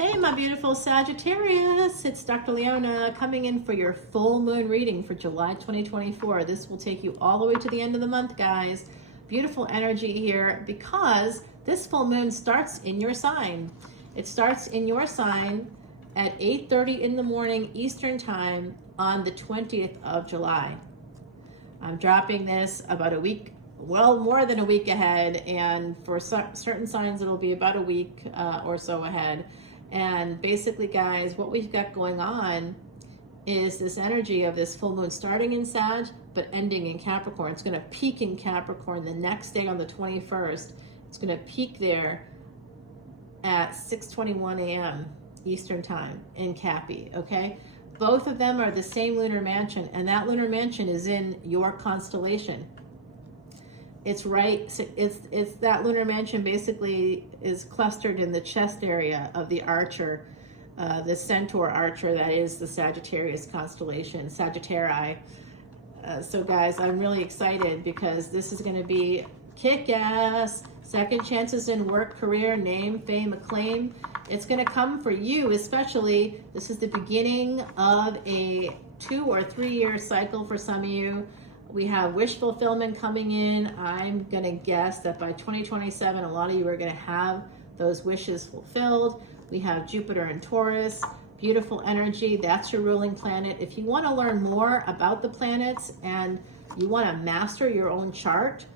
Hey, my beautiful Sagittarius, it's Dr. Leona coming in for your full moon reading for July 2024. This will take you all the way to the end of the month, guys. Beautiful energy here because this full moon starts in your sign. It starts in your sign at 8:30 in the morning Eastern time on the 20th of July. I'm dropping this about a week, well, more than a week ahead, and for certain signs it'll be about a week or so ahead. And basically, guys, what we've got going on is this energy of this full moon starting in Sag but ending in Capricorn. It's going to peak in Capricorn the next day on the 21st. It's going to peak there at 6:21 a.m. Eastern time in Cappy, okay? Both of them are the same lunar mansion, and that lunar mansion is in your constellation. It's right, it's that lunar mansion basically is clustered in the chest area of the archer, the centaur archer that is the Sagittarius constellation, Sagittarii. So guys, I'm really excited because this is going to be kick-ass. Second chances in work, career, name, fame, acclaim. It's going to come for you, especially. This is the beginning of a 2 or 3 year cycle for some of you. We have wish fulfillment coming in. I'm going to guess that by 2027, a lot of you are going to have those wishes fulfilled. We have Jupiter and Taurus, beautiful energy. That's your ruling planet. If you want to learn more about the planets and you want to master your own chart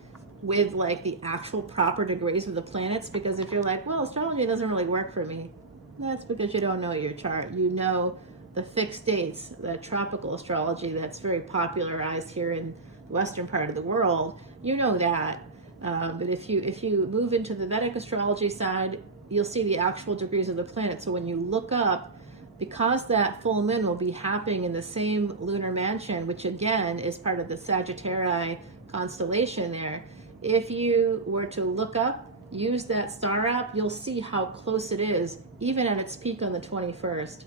with like the actual proper degrees of the planets, because if you're like, well, astrology doesn't really work for me, that's because you don't know your chart. You know the fixed dates, the tropical astrology that's very popularized here in the western part of the world, you know that. But if you move into the Vedic astrology side, you'll see the actual degrees of the planet. So when you look up, because that full moon will be happening in the same lunar mansion, which again is part of the Sagittarii constellation there, if you were to look up, use that star app, you'll see how close it is, even at its peak on the 21st.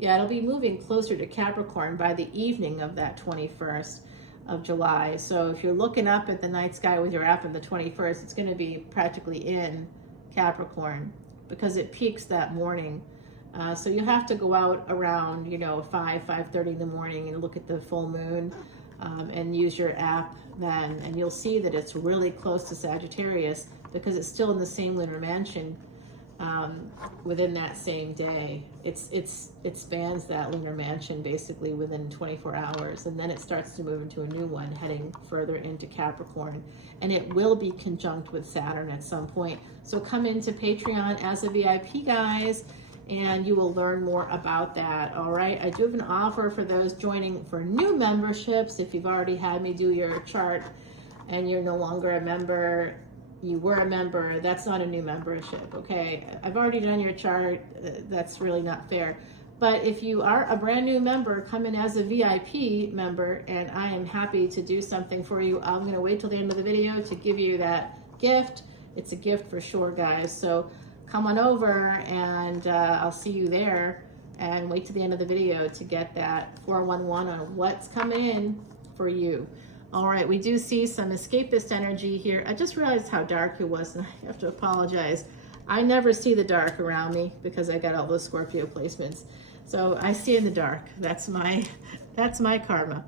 Yeah, it'll be moving closer to Capricorn by the evening of that 21st of July. So if you're looking up at the night sky with your app on the 21st, it's going to be practically in Capricorn because it peaks that morning. So you have to go out around, 5:30 in the morning and look at the full moon and use your app then. And you'll see that it's really close to Sagittarius because it's still in the same lunar mansion. Within that same day, it spans that lunar mansion basically within 24 hours, and then it starts to move into a new one heading further into Capricorn, and it will be conjunct with Saturn at some point. So come into Patreon as a VIP, guys, and you will learn more about that. All right, I do have an offer for those joining for new memberships. If you've already had me do your chart and you're no longer a member, you were a member, that's not a new membership, okay? I've already done your chart, that's really not fair. But if you are a brand new member, come in as a VIP member, and I am happy to do something for you. I'm gonna wait till the end of the video to give you that gift. It's a gift for sure, guys. So come on over and I'll see you there, and wait till the end of the video to get that 411 on what's coming in for you. All right, we do see some escapist energy here. I just realized how dark it was, and I have to apologize. I never see the dark around me because I got all those Scorpio placements. So I see in the dark. That's my karma.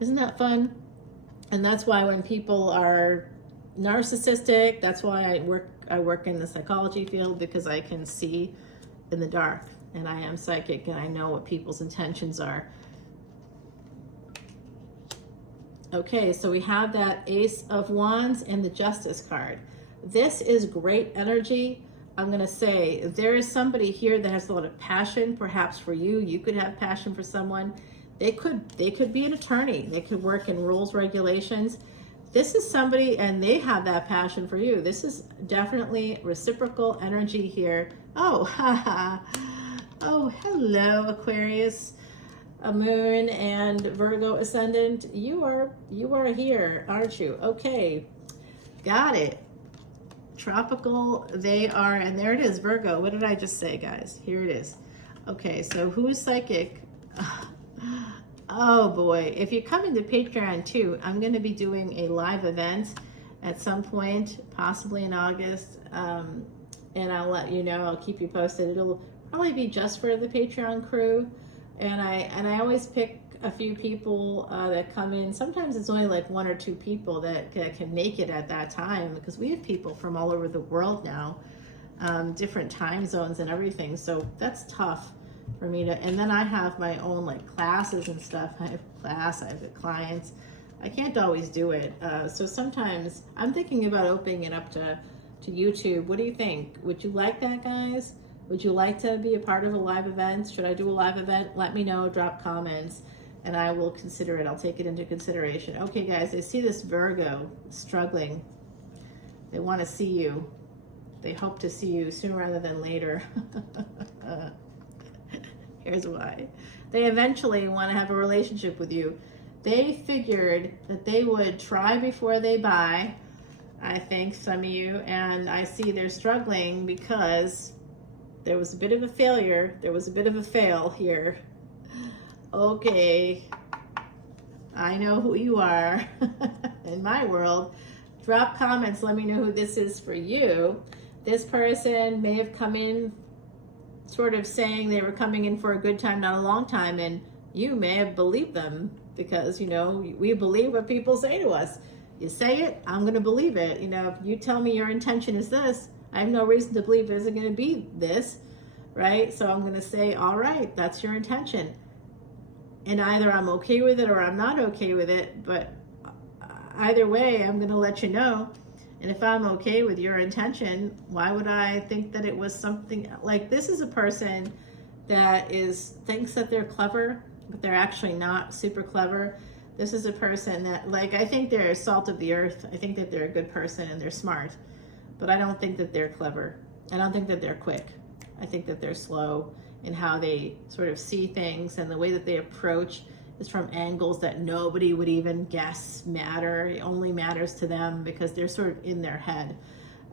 Isn't that fun? And that's why when people are narcissistic, that's why I work in the psychology field, because I can see in the dark, and I am psychic, and I know what people's intentions are. Okay, so we have that Ace of Wands and the Justice card. This is great energy. I'm gonna say there is somebody here that has a lot of passion, perhaps for you. You could have passion for someone. They could be an attorney. They could work in rules, regulations. This is somebody, and they have that passion for you. This is definitely reciprocal energy here. Oh, oh, hello, Aquarius. A moon and Virgo ascendant, you are here, aren't you? Okay, got it. Tropical, they are, and there it is, Virgo. What did I just say, guys? Here it is. Okay, so who is psychic? Oh boy, if you come into Patreon too, I'm going to be doing a live event at some point, possibly in August, and I'll let you know. I'll keep you posted. It'll probably be just for the Patreon crew. And I always pick a few people that come in. Sometimes it's only like 1 or 2 people that can make it at that time, because we have people from all over the world now, different time zones and everything. So that's tough for me to, and then I have my own like classes and stuff. I have class, I have clients. I can't always do it. So sometimes I'm thinking about opening it up to YouTube. What do you think? Would you like that, guys? Would you like to be a part of a live event? Should I do a live event? Let me know, drop comments, and I will consider it. I'll take it into consideration. Okay, guys, I see this Virgo struggling. They want to see you. They hope to see you sooner rather than later. Here's why. They eventually want to have a relationship with you. They figured that they would try before they buy, I think, some of you, and I see they're struggling because there was a bit of a failure. There was a bit of a fail here. Okay, I know who you are in my world. Drop comments, let me know who this is for you. This person may have come in sort of saying they were coming in for a good time, not a long time, and you may have believed them, because, you know, we believe what people say to us. You say it, I'm going to believe it. You know, if you tell me your intention is this, I have no reason to believe it isn't going to be this, right? So I'm going to say, all right, that's your intention. And either I'm okay with it or I'm not okay with it, but either way, I'm going to let you know. And if I'm okay with your intention, why would I think that it was something like this? Is a person that thinks that they're clever, but they're actually not super clever. This is a person that, like, I think they're salt of the earth. I think that they're a good person and they're smart, but I don't think that they're clever. I don't think that they're quick. I think that they're slow in how they sort of see things, and the way that they approach is from angles that nobody would even guess matter. It only matters to them because they're sort of in their head.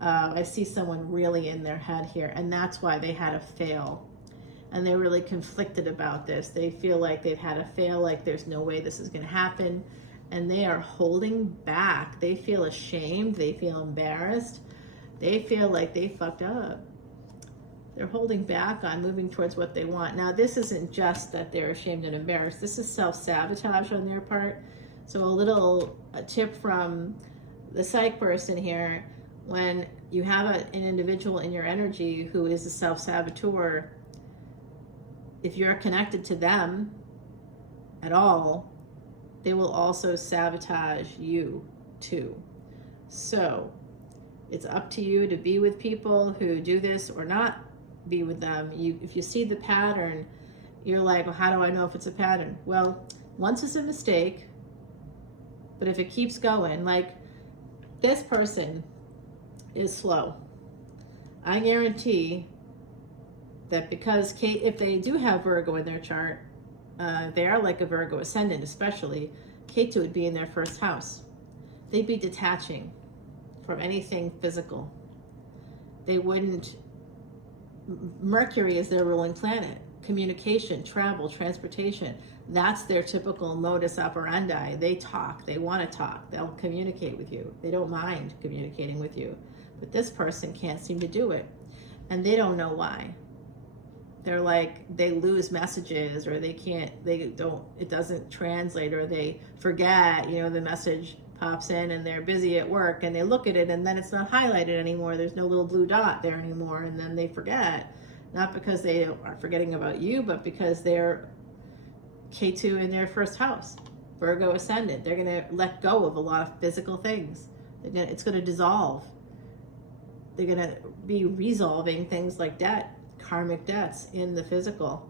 I see someone really in their head here, and that's why they had a fail. And they're really conflicted about this. They feel like they've had a fail, like there's no way this is going to happen. And they are holding back. They feel ashamed. They feel embarrassed. They feel like they fucked up. They're holding back on moving towards what they want. Now, this isn't just that they're ashamed and embarrassed. This is self-sabotage on their part. So a tip from the psych person here: when you have an individual in your energy who is a self-saboteur, if you're connected to them at all, they will also sabotage you too. So it's up to you to be with people who do this or not be with them. If you see the pattern, you're like, well, how do I know if it's a pattern? Well, once it's a mistake, but if it keeps going, like this person is slow. I guarantee that, because if they do have Virgo in their chart, they are like a Virgo Ascendant especially, Ketu would be in their first house. They'd be detaching from anything physical. They wouldn't, Mercury is their ruling planet. Communication, travel, transportation, that's their typical modus operandi. They talk, they want to talk, they'll communicate with you. They don't mind communicating with you. But this person can't seem to do it. And they don't know why. They're like, they lose messages, or it doesn't translate, or they forget, the message pops in and they're busy at work and they look at it and then it's not highlighted anymore. There's no little blue dot there anymore. And then they forget, not because they are forgetting about you, but because they're Ketu in their first house, Virgo Ascendant. They're going to let go of a lot of physical things. It's going to dissolve. They're going to be resolving things like debt, karmic debts in the physical,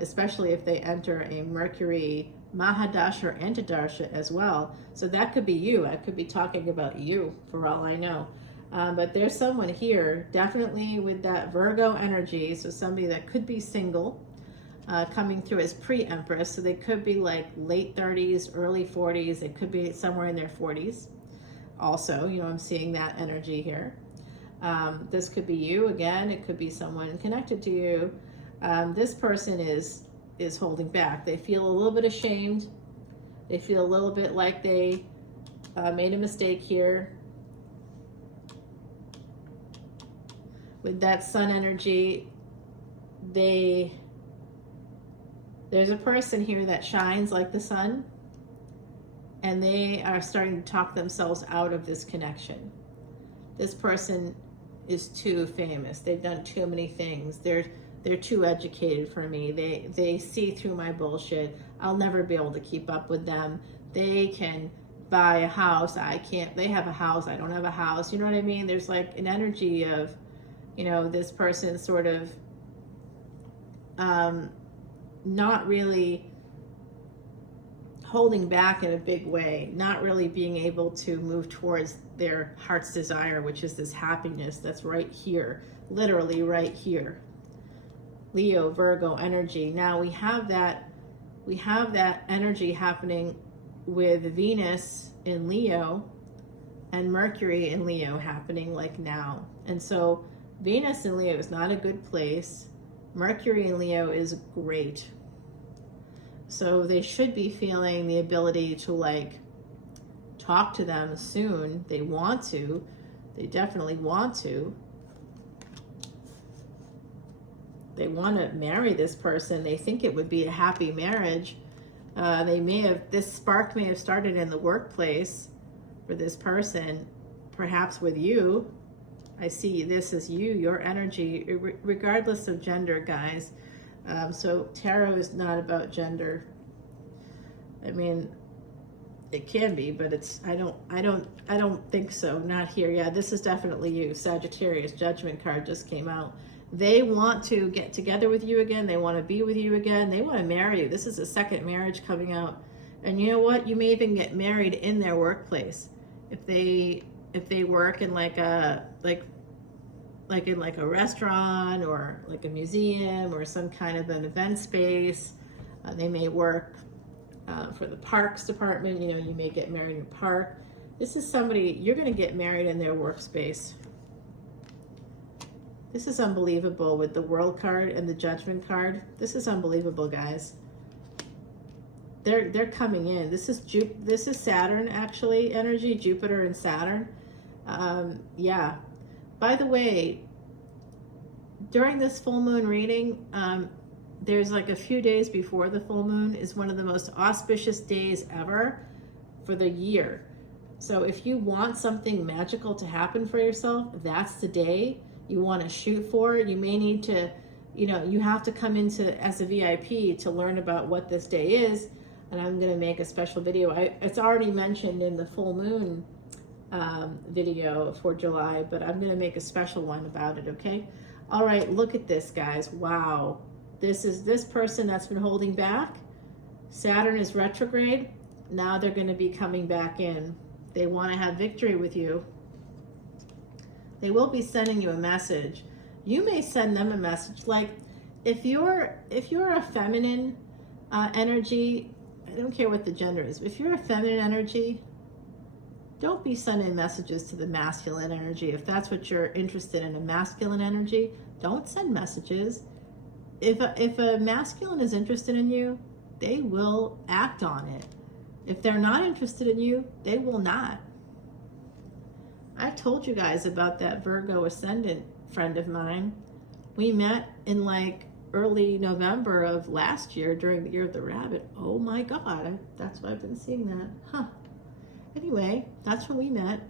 especially if they enter a Mercury Mahadasha or Antidasha as well. So that could be you. I could be talking about you for all I know. But there's someone here definitely with that Virgo energy. So somebody that could be single, coming through as pre-Empress. So they could be like late 30s, early 40s. It could be somewhere in their 40s. Also, I'm seeing that energy here. This could be you again. It could be someone connected to you. This person is holding back. They feel a little bit ashamed. They feel a little bit like they made a mistake here. With that sun energy, there's a person here that shines like the sun, and they are starting to talk themselves out of this connection. This person is too famous. They've done too many things. They're too educated for me. They see through my bullshit. I'll never be able to keep up with them. They can buy a house. I can't. They have a house. I don't have a house. You know what I mean? There's like an energy of, you know, this person sort of not really holding back in a big way, not really being able to move towards their heart's desire, which is this happiness that's right here, literally right here. Leo, Virgo energy. Now we have that energy happening with Venus in Leo and Mercury in Leo happening like now. And so Venus in Leo is not a good place. Mercury in Leo is great. So they should be feeling the ability to like talk to them soon. They want to. They definitely want to. They want to marry this person. They think it would be a happy marriage. This spark may have started in the workplace for this person, perhaps with you. I see this as you, your energy, regardless of gender, guys. So tarot is not about gender. I mean, it can be, but I don't think so. Not here. Yeah, this is definitely you. Sagittarius, Judgment card just came out. They want to get together with you again. They want to be with you again. They want to marry you. This is a second marriage coming out. And you know what? You may even get married in their workplace. If they work in like a restaurant or like a museum or some kind of an event space. They may work for the parks department. You know, you may get married in a park. This is somebody, you're going to get married in their workspace. This is unbelievable with the World card and the Judgment card. This is unbelievable, guys. They're coming in. This is Saturn actually energy, Jupiter and Saturn. Yeah. By the way, during this full moon reading, there's like a few days before the full moon is one of the most auspicious days ever for the year. So if you want something magical to happen for yourself, that's the day you want to shoot for. You may need to, you know, you have to come into as a VIP to learn about what this day is. And I'm going to make a special video. It's already mentioned in the full moon video for July, but I'm going to make a special one about it. Okay. All right. Look at this, guys. Wow. This is this person that's been holding back. Saturn is retrograde. Now they're going to be coming back in. They want to have victory with you. They will be sending you a message. You may send them a message. Like if you're a feminine energy, I don't care what the gender is. If you're a feminine energy, don't be sending messages to the masculine energy. If that's what you're interested in, a masculine energy, don't send messages. If a masculine is interested in you, they will act on it. If they're not interested in you, they will not. I told you guys about that Virgo Ascendant friend of mine. We met in like early November of last year during the year of the rabbit. Oh my God, that's why I've been seeing that. Huh. Anyway, that's when we met.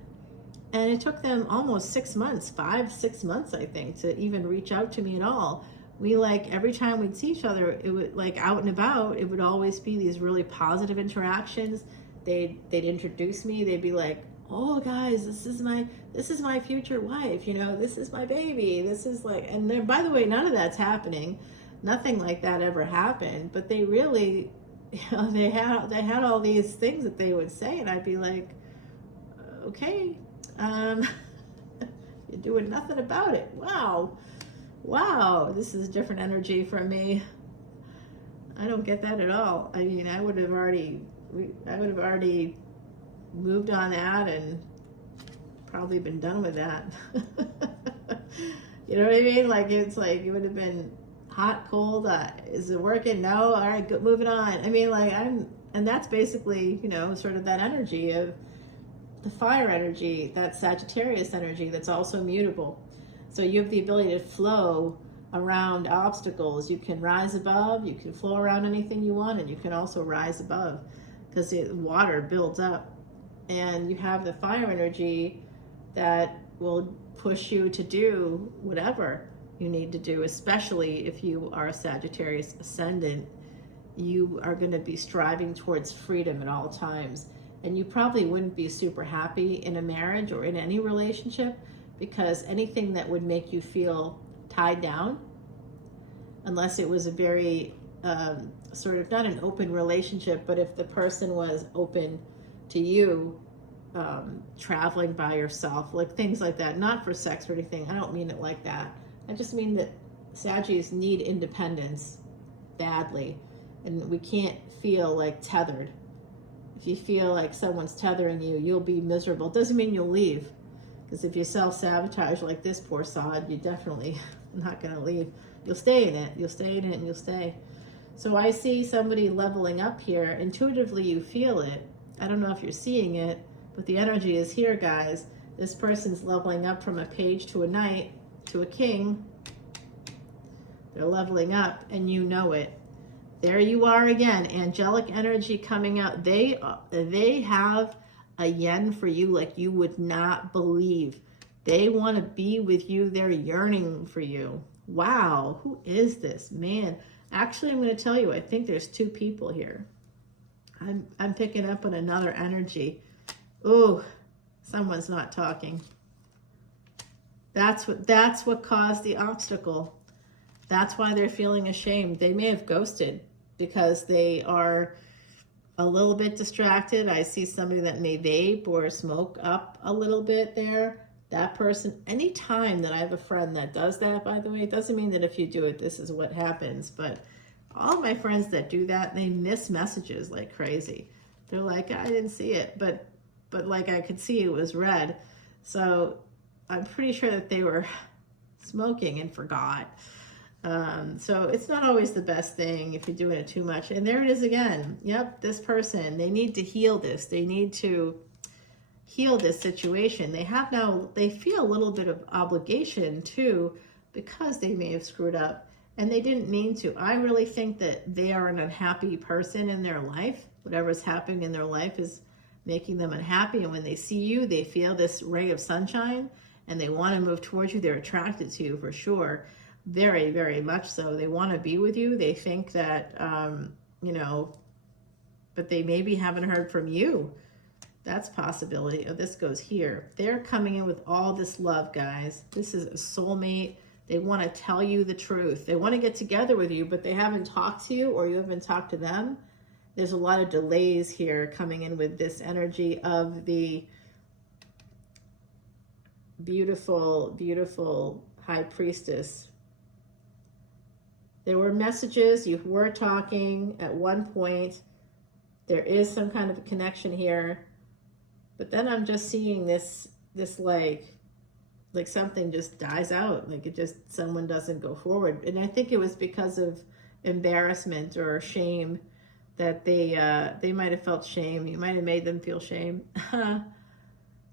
And it took them almost 6 months, 5-6 months, I think, to even reach out to me at all. We like, every time we'd see each other, it would like out and about, it would always be these really positive interactions. They'd introduce me. They'd be like, oh guys, this is my future wife, you know, this is my baby. This is like, and then, by the way, none of that's happening. Nothing like that ever happened, but they really, you know, they had all these things that they would say, and I'd be like, okay, you're doing nothing about it. Wow, this is different energy from me. I don't get that at all. I mean, I would have already moved on that and probably been done with that. You know what I mean? Like, it's like, it would have been hot, cold, is it working? No, all right, good, moving on. I mean, like, and that's basically, you know, sort of that energy of the fire energy, that Sagittarius energy that's also mutable. So you have the ability to flow around obstacles. You can rise above, you can flow around anything you want, and you can also rise above because the water builds up. And you have the fire energy that will push you to do whatever you need to do, especially if you are a Sagittarius ascendant. You are going to be striving towards freedom at all times. And you probably wouldn't be super happy in a marriage or in any relationship, because anything that would make you feel tied down, unless it was a very sort of not an open relationship, but if the person was open to you traveling by yourself, like things like that, not for sex or anything. I don't mean it like that. I just mean that Saggies need independence badly, and we can't feel like tethered. If you feel like someone's tethering you, you'll be miserable. It doesn't mean you'll leave, because if you self-sabotage like this poor sod, you definitely not going to leave. You'll stay in it. You'll stay in it and you'll stay. So I see somebody leveling up here. Intuitively, you feel it. I don't know if you're seeing it, but the energy is here, guys. This person's leveling up from a page to a knight to a king. They're leveling up, and you know it. There you are again. Angelic energy coming out. They have a yen for you like you would not believe. They want to be with you. They're yearning for you. Wow, who is this? Man, actually, I'm going to tell you, I think there's two people here. I'm picking up on another energy. Ooh, someone's not talking. That's what caused the obstacle. That's why they're feeling ashamed. They may have ghosted because they are a little bit distracted. I see somebody that may vape or smoke up a little bit there. That person, anytime that I have a friend that does that, by the way, it doesn't mean that if you do it, this is what happens. But all of my friends that do that, they miss messages like crazy. They're like, I didn't see it, but like I could see it was red. So I'm pretty sure that they were smoking and forgot. So it's not always the best thing if you're doing it too much. And there it is again. Yep, this person, they need to heal this. They need to heal this situation. They feel a little bit of obligation too, because they may have screwed up and they didn't mean to. I really think that they are an unhappy person in their life. Whatever's happening in their life is making them unhappy. And when they see you, they feel this ray of sunshine and they want to move towards you. They're attracted to you for sure. Very, very much so. They want to be with you. They think that, but they maybe haven't heard from you. That's a possibility. Oh, this goes here. They're coming in with all this love, guys. This is a soulmate. They want to tell you the truth. They want to get together with you, but they haven't talked to you or you haven't talked to them. There's a lot of delays here coming in with this energy of the beautiful, beautiful high priestess. There were messages. You were talking at one point. There is some kind of a connection here. But then I'm just seeing this like something just dies out. Like someone doesn't go forward. And I think it was because of embarrassment or shame that they might have felt shame. You might have made them feel shame. No,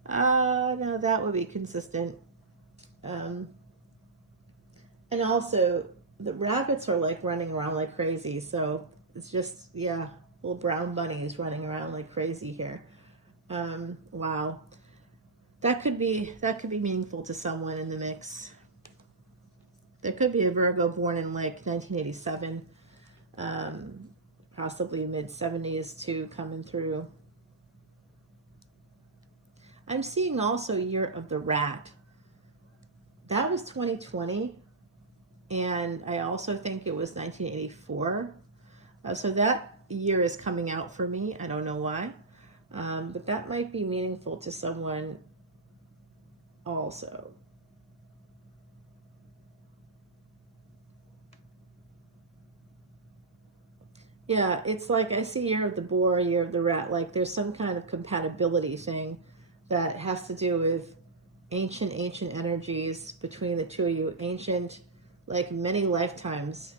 that would be consistent. And also the rabbits are like running around like crazy. So it's just, yeah, little brown bunnies running around like crazy here. Wow. That could be meaningful to someone in the mix. There could be a Virgo born in like 1987, possibly mid-70s too, coming through. I'm seeing also Year of the Rat. That was 2020, and I also think it was 1984. So that year is coming out for me. I don't know why. But that might be meaningful to someone also. Yeah, it's like I see Year of the Boar, Year of the Rat. Like there's some kind of compatibility thing that has to do with ancient energies between the two of you. Ancient, like many lifetimes.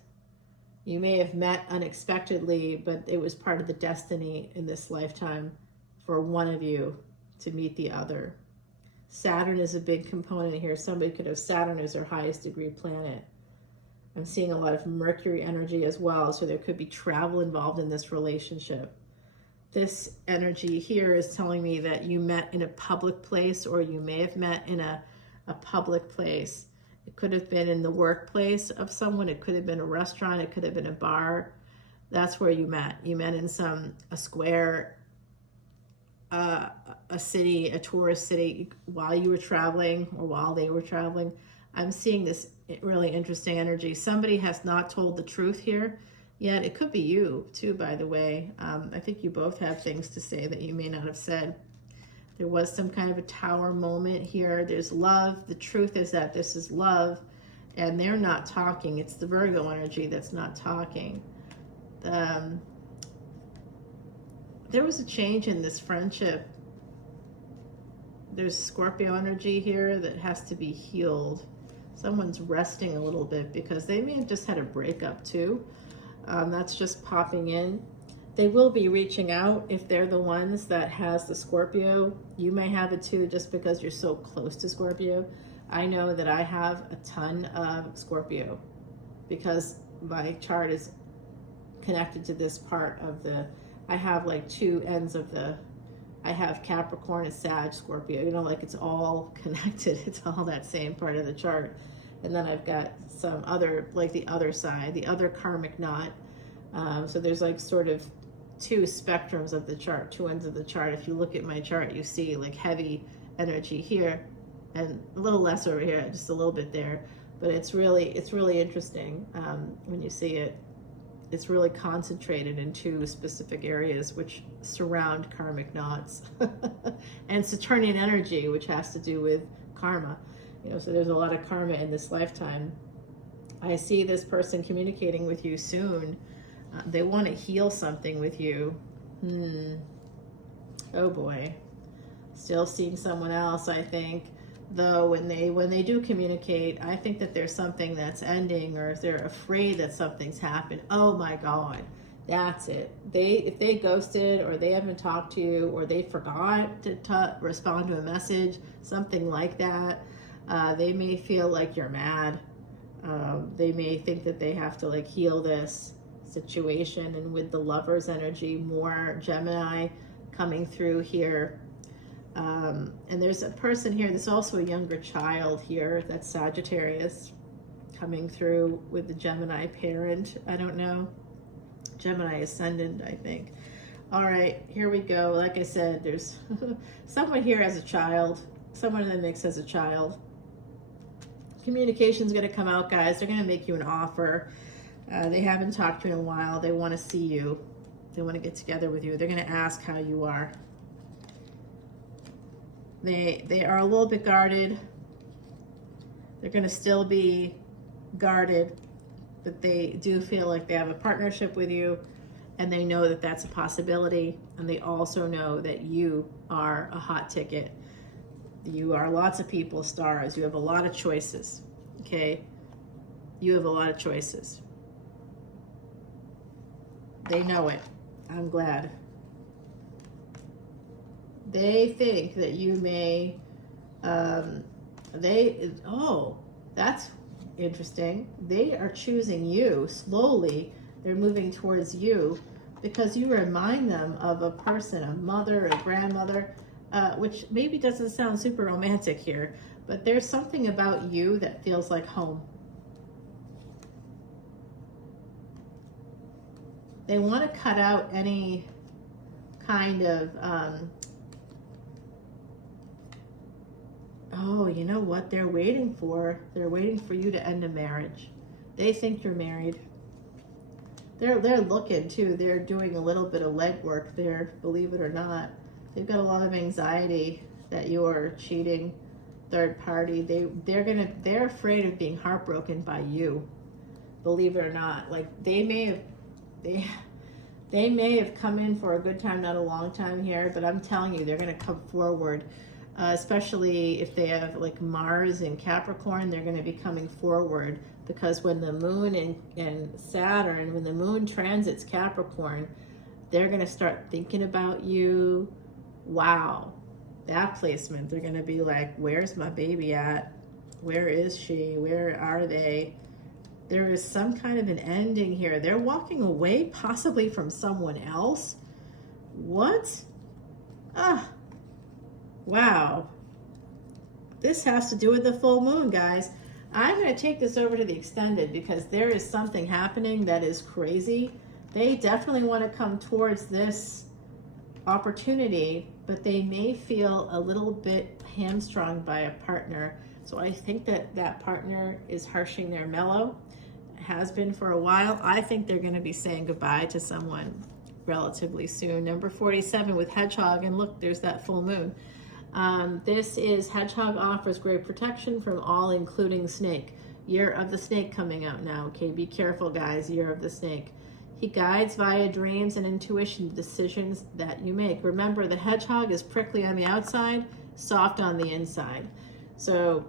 You may have met unexpectedly, but it was part of the destiny in this lifetime for one of you to meet the other. Saturn is a big component here. Somebody could have Saturn as their highest degree planet. I'm seeing a lot of Mercury energy as well, so there could be travel involved in this relationship. This energy here is telling me that you met in a public place, or you may have met in a public place. It could have been in the workplace of someone. It could have been a restaurant. It could have been a bar. That's where you met. You met in a square, a city, a tourist city, while you were traveling or while they were traveling. I'm seeing this really interesting energy. Somebody has not told the truth here yet. It could be you too, by the way. I think you both have things to say that you may not have said. There was some kind of a tower moment here. There's love. The truth is that this is love, and they're not talking. It's the Virgo energy that's not talking. There was a change in this friendship. There's Scorpio energy here that has to be healed. Someone's resting a little bit because they may have just had a breakup too. That's just popping in. They will be reaching out if they're the ones that has the Scorpio. You may have it too, just because you're so close to Scorpio. I know that I have a ton of Scorpio because my chart is connected to this part of I have like two ends of I have Capricorn and Sag, Scorpio, you know, like it's all connected. It's all that same part of the chart. And then I've got some other, like the other side, the other karmic knot. So there's like sort of two spectrums of the chart, two ends of the chart. If you look at my chart, you see like heavy energy here and a little less over here, just a little bit there. But it's really interesting when you see it. It's really concentrated in two specific areas which surround karmic knots. And Saturnian energy, which has to do with karma. You know, so there's a lot of karma in this lifetime. I see this person communicating with you soon. They want to heal something with you. Oh boy. Still seeing someone else, I think. Though when they do communicate, I think that there's something that's ending, or if they're afraid that something's happened. Oh my God, that's it. If they ghosted, or they haven't talked to you, or they forgot to respond to a message, something like that, they may feel like you're mad. They may think that they have to like heal this situation. And with the Lover's energy, more Gemini coming through here. And there's a person here, there's also a younger child here, that's Sagittarius, coming through with the Gemini parent. I don't know. Gemini Ascendant, I think. All right, here we go. Like I said, there's someone here as a child, someone in the mix as a child. Communication's going to come out, guys. They're going to make you an offer. They haven't talked to you in a while. They want to see you. They want to get together with you. They're going to ask how you are. They are a little bit guarded. They're going to still be guarded, but they do feel like they have a partnership with you, and they know that that's a possibility, and they also know that you are a hot ticket. You are lots of people's stars. You have a lot of choices, okay? You have a lot of choices. They know it. I'm glad. They think that you may, oh, that's interesting. They are choosing you slowly. They're moving towards you because you remind them of a person, a mother, a grandmother, which maybe doesn't sound super romantic here, but there's something about you that feels like home. They want to cut out any kind of, oh, you know what they're waiting for? They're waiting for you to end a marriage. They think you're married. They're looking too. They're doing a little bit of legwork there, believe it or not. They've got a lot of anxiety that you're cheating, third party. They're afraid of being heartbroken by you, believe it or not. Like they may have come in for a good time, not a long time here, but I'm telling you, they're going to come forward. Especially if they have like Mars in Capricorn, they're going to be coming forward, because when the moon and Saturn, when the moon transits Capricorn, they're going to start thinking about you. Wow, that placement. They're going to be like, where's my baby at? Where is she? Where are they? There is some kind of an ending here. They're walking away, possibly from someone else. What? Ah, wow. This has to do with the full moon, guys. I'm going to take this over to the extended because there is something happening that is crazy. They definitely want to come towards this opportunity, but they may feel a little bit hamstrung by a partner. So I think that that partner is harshing their mellow, has been for a while. I think they're going to be saying goodbye to someone relatively soon. Number 47 with Hedgehog, and look, there's that full moon. This is Hedgehog offers great protection from all, including snake. Year of the snake coming out now. Okay, be careful, guys. Year of the snake. He guides via dreams and intuition the decisions that you make. Remember, the hedgehog is prickly on the outside, soft on the inside. So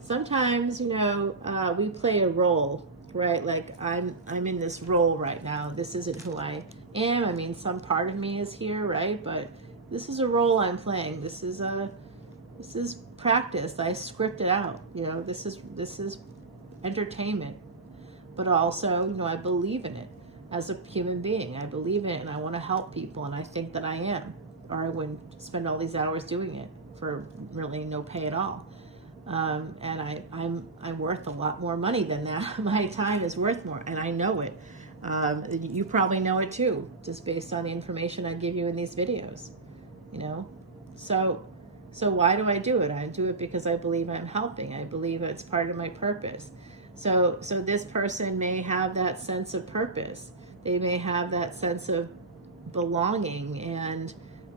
sometimes, you know, we play a role, right? Like I'm in this role right now. This isn't who I am. I mean, some part of me is here, right? But this is a role I'm playing. This is practice. I script it out. You know, this is entertainment, but also, you know, I believe in it as a human being. I believe in it, and I want to help people, and I think that I am, or I wouldn't spend all these hours doing it for really no pay at all. And I'm worth a lot more money than that. My time is worth more, and I know it. You probably know it too, just based on the information I give you in these videos. You know, so why do I do it? I do it because I believe I'm helping. I believe it's part of my purpose. So this person may have that sense of purpose. They may have that sense of belonging, and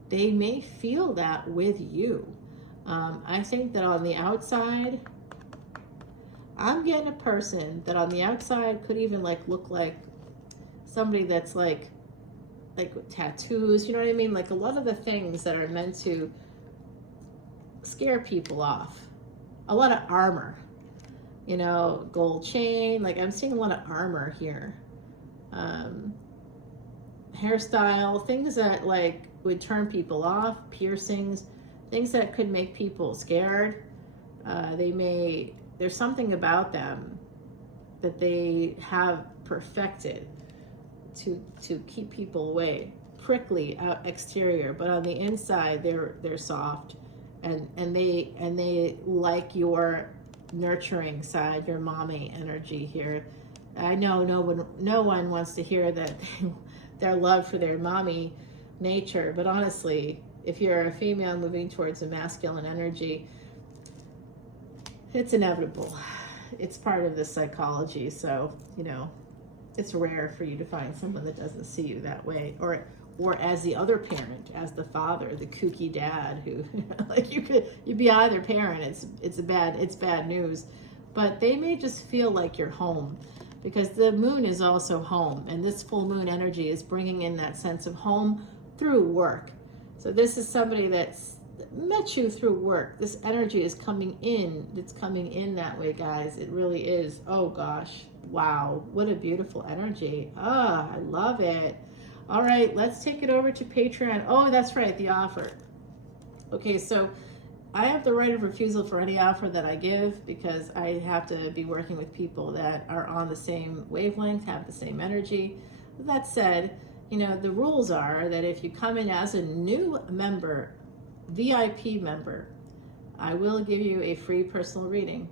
they may feel that with you. I think that on the outside, I'm getting a person that on the outside could even like look like somebody that's like tattoos, you know what I mean? Like a lot of the things that are meant to scare people off. A lot of armor, you know, gold chain. Like I'm seeing a lot of armor here. Hairstyle, things that like would turn people off, piercings, things that could make people scared. There's something about them that they have perfected to keep people away. Prickly exterior, but on the inside they're soft, and they like your nurturing side, your mommy energy here. I know no one wants to hear that their love for their mommy nature, but honestly, if you're a female moving towards a masculine energy, it's inevitable. It's part of the psychology. So, you know, it's rare for you to find someone that doesn't see you that way, or as the other parent, as the father, the kooky dad who like you'd be either parent. It's bad news, but they may just feel like you're home, because the moon is also home, and this full moon energy is bringing in that sense of home through work. So this is somebody that's met you through work. This energy is coming in. It's coming in that way, guys. It really is. Oh gosh. Wow. What a beautiful energy. Ah, I love it. All right, let's take it over to Patreon. Oh, that's right, the offer. Okay, so I have the right of refusal for any offer that I give, because I have to be working with people that are on the same wavelength, have the same energy. That said, you know, the rules are that if you come in as a new member, VIP member, I will give you a free personal reading.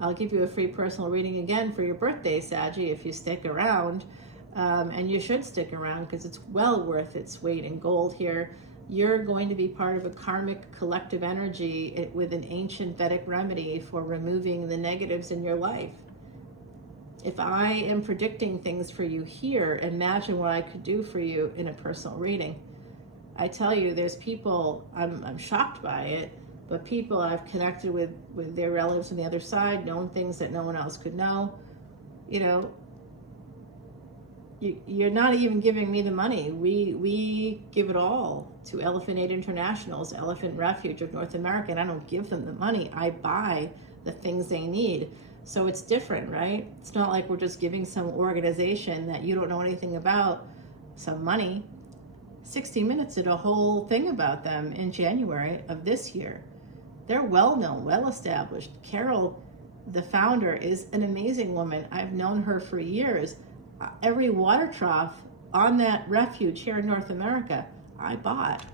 I'll give you a free personal reading again for your birthday, Saggie, if you stick around. And you should stick around, because it's well worth its weight in gold here. You're going to be part of a karmic collective energy with an ancient Vedic remedy for removing the negatives in your life. If I am predicting things for you here, imagine what I could do for you in a personal reading. I tell you, there's people, I'm shocked by it, but people I've connected with their relatives on the other side, known things that no one else could know. You know, you're not even giving me the money. We give it all to Elephant Aid International's Elephant Refuge of North America, and I don't give them the money. I buy the things they need. So it's different, right? It's not like we're just giving some organization that you don't know anything about some money. 60 Minutes did a whole thing about them in January of this year. They're well known, well established. Carol The founder is an amazing woman. I've known her for years. Every water trough on that refuge here in North America, I bought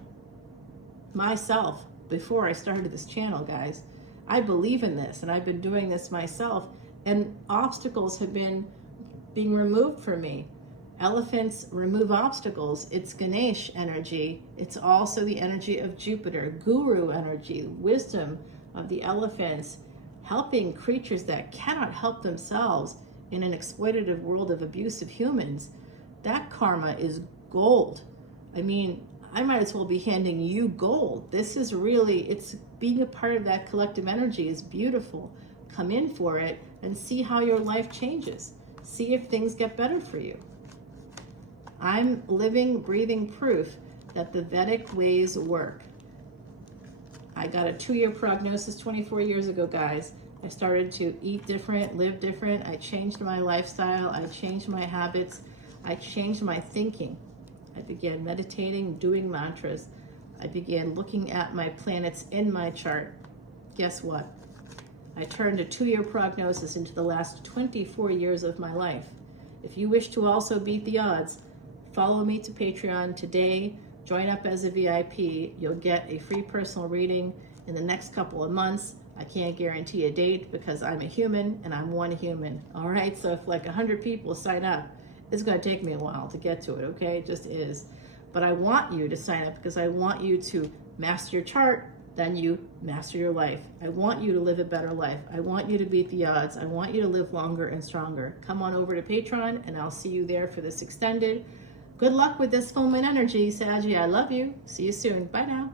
myself before I started this channel, guys. I believe in this, and I've been doing this myself, and obstacles have been being removed for me. Elephants remove obstacles. It's Ganesh energy. It's also the energy of Jupiter, guru energy, wisdom of the elephants, helping creatures that cannot help themselves in an exploitative world of abusive humans. That karma is gold. I mean, I might as well be handing you gold. This is really, it's being a part of that collective energy is beautiful. Come in for it and see how your life changes. See if things get better for you. I'm living, breathing proof that the Vedic ways work. I got a 2-year prognosis 24 years ago, guys. I started to eat different, live different. I changed my lifestyle. I changed my habits. I changed my thinking. I began meditating, doing mantras. I began looking at my planets in my chart. Guess what? I turned a 2-year prognosis into the last 24 years of my life. If you wish to also beat the odds, follow me to Patreon today. Join up as a VIP. You'll get a free personal reading in the next couple of months. I can't guarantee a date because I'm a human and I'm one human. All right, so if like 100 people sign up, it's going to take me a while to get to it, okay? It just is. But I want you to sign up because I want you to master your chart, then you master your life. I want you to live a better life. I want you to beat the odds. I want you to live longer and stronger. Come on over to Patreon and I'll see you there for this extended. Good luck with this full moon energy, Saggie. I love you. See you soon. Bye now.